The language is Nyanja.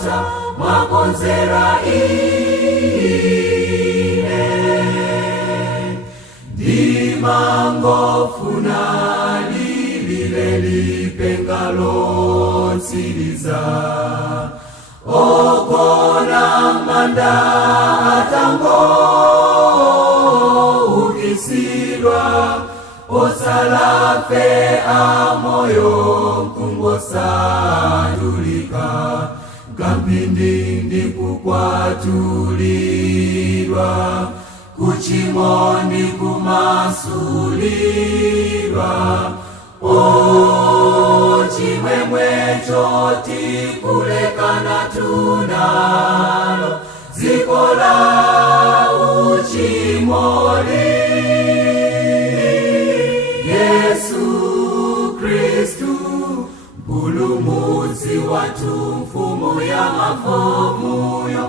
Golgota mwakonzera ine ndimangofuna lilile lipenga lotsiriza ogona manda atangoukitsidwa osalafe amoyo nkungosandulika kampindi ndikukwatulidwa kuchimo ndikumasulidwa o chimwemwe choti kulekana tunalo dziko la uchimoli Yesu Kristu mpulumutsi wathu mfumu ya mafumu yo